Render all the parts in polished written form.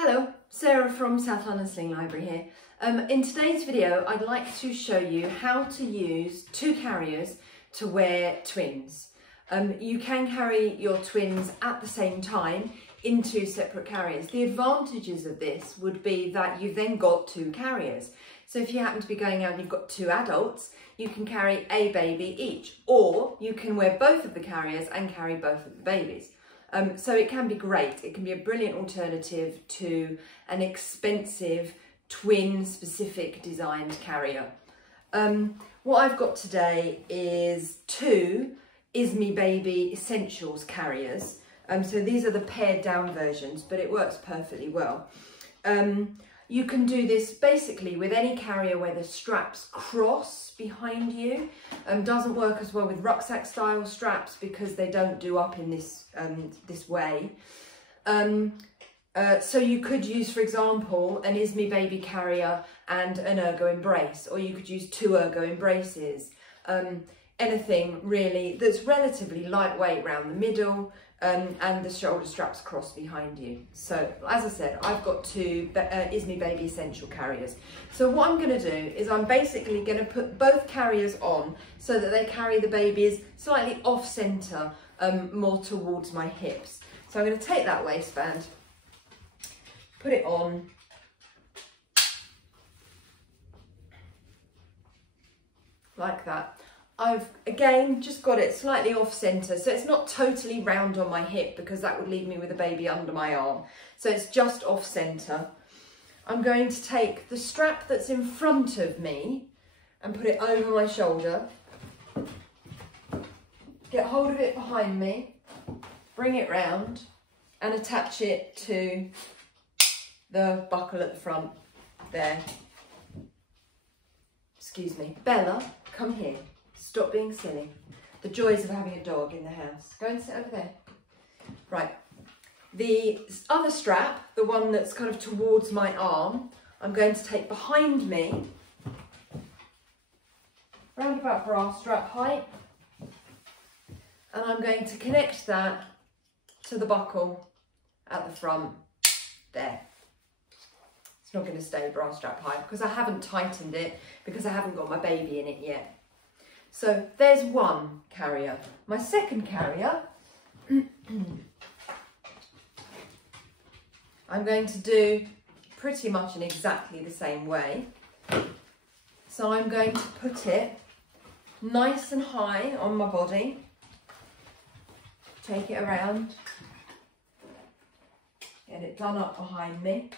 Hello, Sarah from South London Sling Library here. In today's video, I'd like to show you how to use two carriers to wear twins. You can carry your twins at the same time in two separate carriers. The advantages of this would be that you've then got two carriers. So if you happen to be going out and you've got two adults, you can carry a baby each, or you can wear both of the carriers and carry both of the babies. So it can be great. It can be a brilliant alternative to an expensive twin specific designed carrier. What I've got today is two ISME Baby Essentials carriers. So these are the pared down versions, but it works perfectly well. You can do this basically with any carrier where the straps cross behind you. Doesn't work as well with rucksack style straps because they don't do up in this way. So you could use, for example, an ISME Baby carrier and an ergo embrace, or you could use two ergo embraces. Anything really that's relatively lightweight around the middle, and the shoulder straps cross behind you. So as I said, I've got two ISME Baby Essential carriers. So what I'm going to do is I'm basically going to put both carriers on so that they carry the babies slightly off centre, more towards my hips. So I'm going to take that waistband, put it on, like that. I've again just got it slightly off centre, so it's not totally round on my hip because that would leave me with a baby under my arm. So it's just off centre. I'm going to take the strap that's in front of me and put it over my shoulder. Get hold of it behind me, bring it round and attach it to the buckle at the front there. Excuse me. Bella, come here. Stop being silly. The joys of having a dog in the house. Go and sit over there. Right. The other strap, the one that's kind of towards my arm, I'm going to take behind me, round about bra strap height, and I'm going to connect that to the buckle at the front there. It's not going to stay bra strap height because I haven't tightened it because I haven't got my baby in it yet. So there's one carrier. My second carrier, I'm going to do pretty much in exactly the same way. So I'm going to put it nice and high on my body, take it around, get it done up behind me.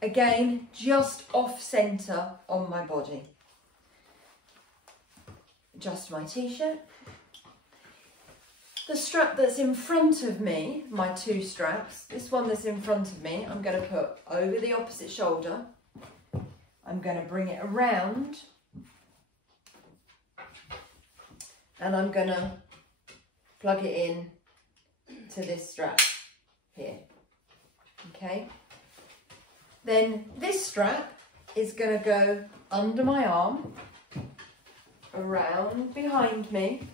Again, just off centre on my body. Just my t-shirt. The strap that's in front of me, my two straps, this one that's in front of me, I'm going to put over the opposite shoulder. I'm going to bring it around and I'm going to plug it in to this strap here. Okay. Then this strap is going to go under my arm, around behind me.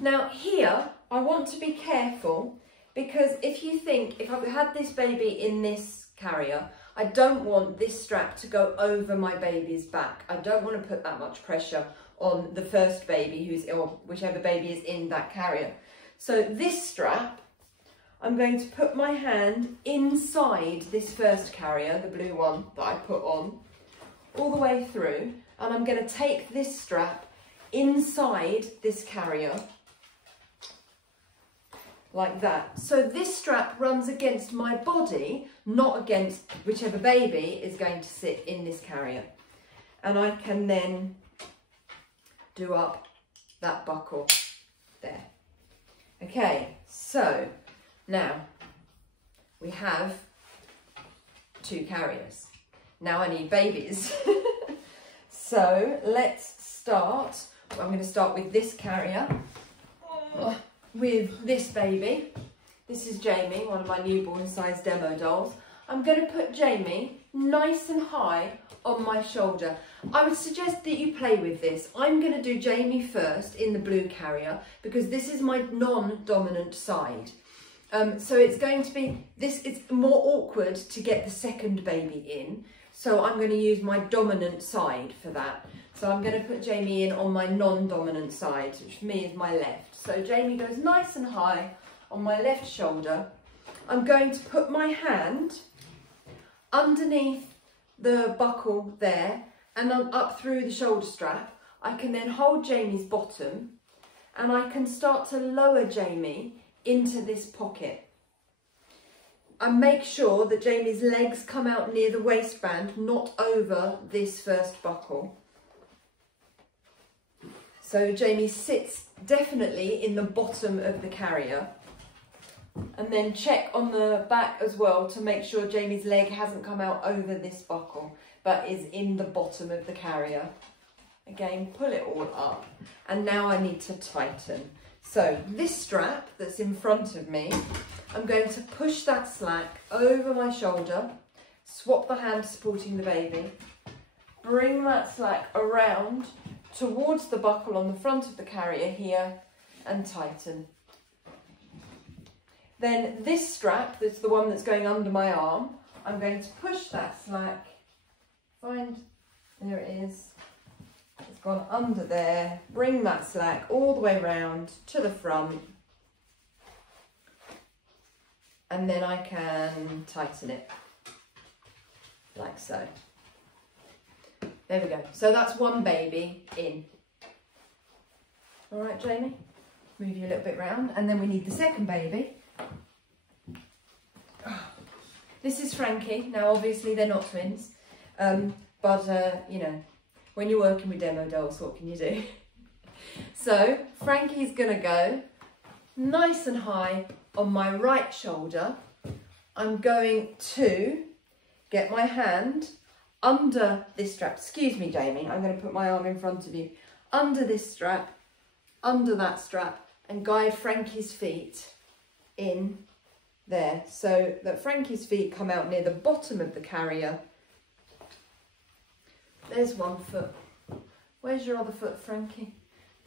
Now here, I want to be careful because if you think, if I've had this baby in this carrier, I don't want this strap to go over my baby's back. I don't want to put that much pressure on the first baby or whichever baby is in that carrier. So this strap, I'm going to put my hand inside this first carrier, the blue one that I put on, all the way through, and I'm going to take this strap inside this carrier like that. So this strap runs against my body, not against whichever baby is going to sit in this carrier. And I can then do up that buckle there. Okay, so now we have two carriers. Now I need babies. So let's start. I'm going to start with this carrier, with this baby. This is Jamie, one of my newborn size demo dolls. I'm going to put Jamie nice and high on my shoulder. I would suggest that you play with this. I'm going to do Jamie first in the blue carrier because this is my non-dominant side. So it's going to be this. It's more awkward to get the second baby in. So I'm going to use my dominant side for that. So I'm going to put Jamie in on my non-dominant side, which for me is my left. So Jamie goes nice and high on my left shoulder. I'm going to put my hand underneath the buckle there and then up through the shoulder strap. I can then hold Jamie's bottom and I can start to lower Jamie into this pocket. And make sure that Jamie's legs come out near the waistband, not over this first buckle. So Jamie sits definitely in the bottom of the carrier. And then check on the back as well to make sure Jamie's leg hasn't come out over this buckle, but is in the bottom of the carrier. Again, pull it all up. And now I need to tighten. So this strap that's in front of me, I'm going to push that slack over my shoulder, swap the hand supporting the baby, bring that slack around towards the buckle on the front of the carrier here and tighten. Then this strap, that's the one that's going under my arm, I'm going to push that slack, there it is, it's gone under there, bring that slack all the way round to the front, and then I can tighten it, like so. There we go. So that's one baby in. All right, Jamie, move you a little bit round, and then we need the second baby. This is Frankie. Now, obviously, they're not twins, but you know, when you're working with demo dolls, what can you do? So Frankie's gonna go nice and high on my right shoulder. I'm going to get my hand under this strap. Excuse me, Jamie, I'm going to put my arm in front of you. Under this strap, under that strap, and guide Frankie's feet in there so that Frankie's feet come out near the bottom of the carrier. There's one foot. Where's your other foot, Frankie?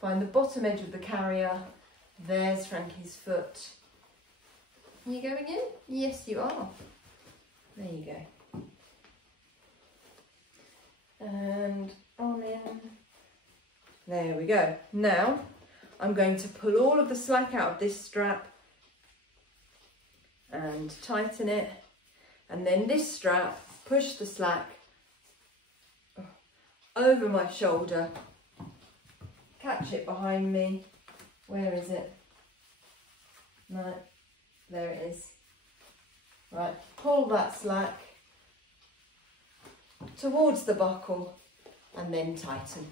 Find the bottom edge of the carrier. There's Frankie's foot. Are you going in? Yes, you are. There you go. And on in. There we go. Now, I'm going to pull all of the slack out of this strap and tighten it. And then this strap, push the slack over my shoulder, catch it behind me. Where is it? No, there it is. Right, pull that slack towards the buckle and then tighten.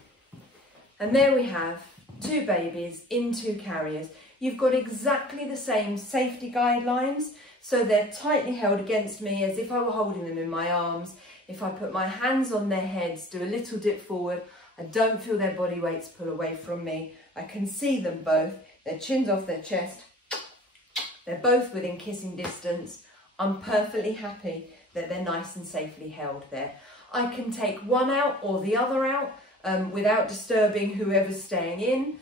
And there we have two babies in two carriers. You've got exactly the same safety guidelines, so they're tightly held against me as if I were holding them in my arms. If I put my hands on their heads, do a little dip forward, I don't feel their body weights pull away from me. I can see them both, their chins off their chest. They're both within kissing distance. I'm perfectly happy that they're nice and safely held there. I can take one out or the other out without disturbing whoever's staying in,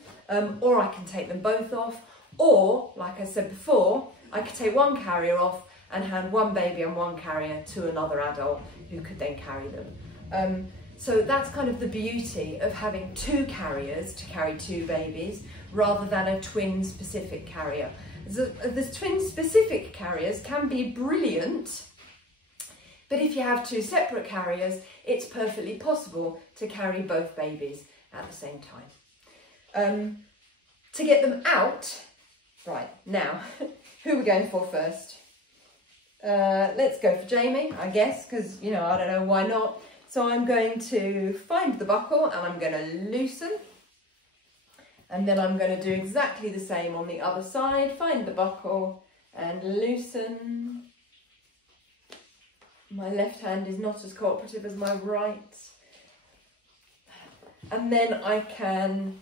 or I can take them both off, or, like I said before, I could take one carrier off and hand one baby and one carrier to another adult who could then carry them. So that's kind of the beauty of having two carriers to carry two babies rather than a twin specific carrier. The twin specific carriers can be brilliant, but if you have two separate carriers, it's perfectly possible to carry both babies at the same time. To get them out, right, now, who are we going for first? Let's go for Jamie, I guess, because, you know, I don't know why not. So I'm going to find the buckle and I'm going to loosen. And then I'm going to do exactly the same on the other side. Find the buckle and loosen. My left hand is not as cooperative as my right. And then I can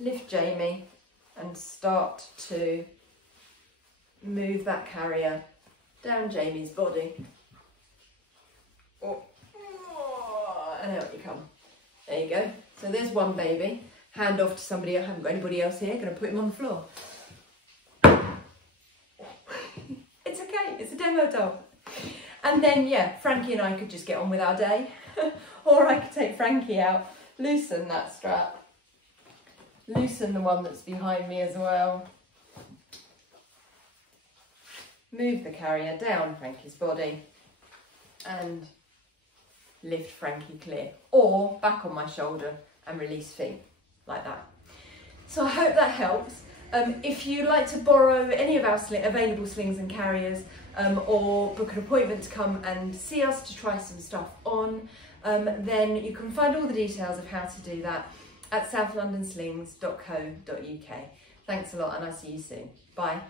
lift Jamie and start to move that carrier down Jamie's body. Oh. And out you come. There you go. So there's one baby. Hand off to somebody. I haven't got anybody else here. Going to put him on the floor. It's a demo doll. And then, yeah, Frankie and I could just get on with our day. Or I could take Frankie out, loosen that strap, loosen the one that's behind me as well. Move the carrier down Frankie's body and lift Frankie clear. Or back on my shoulder and release feet, like that. So I hope that helps. If you'd like to borrow any of our available slings and carriers, or book an appointment to come and see us to try some stuff on, then you can find all the details of how to do that at southlondonslings.co.uk. Thanks a lot, and I'll see you soon. Bye.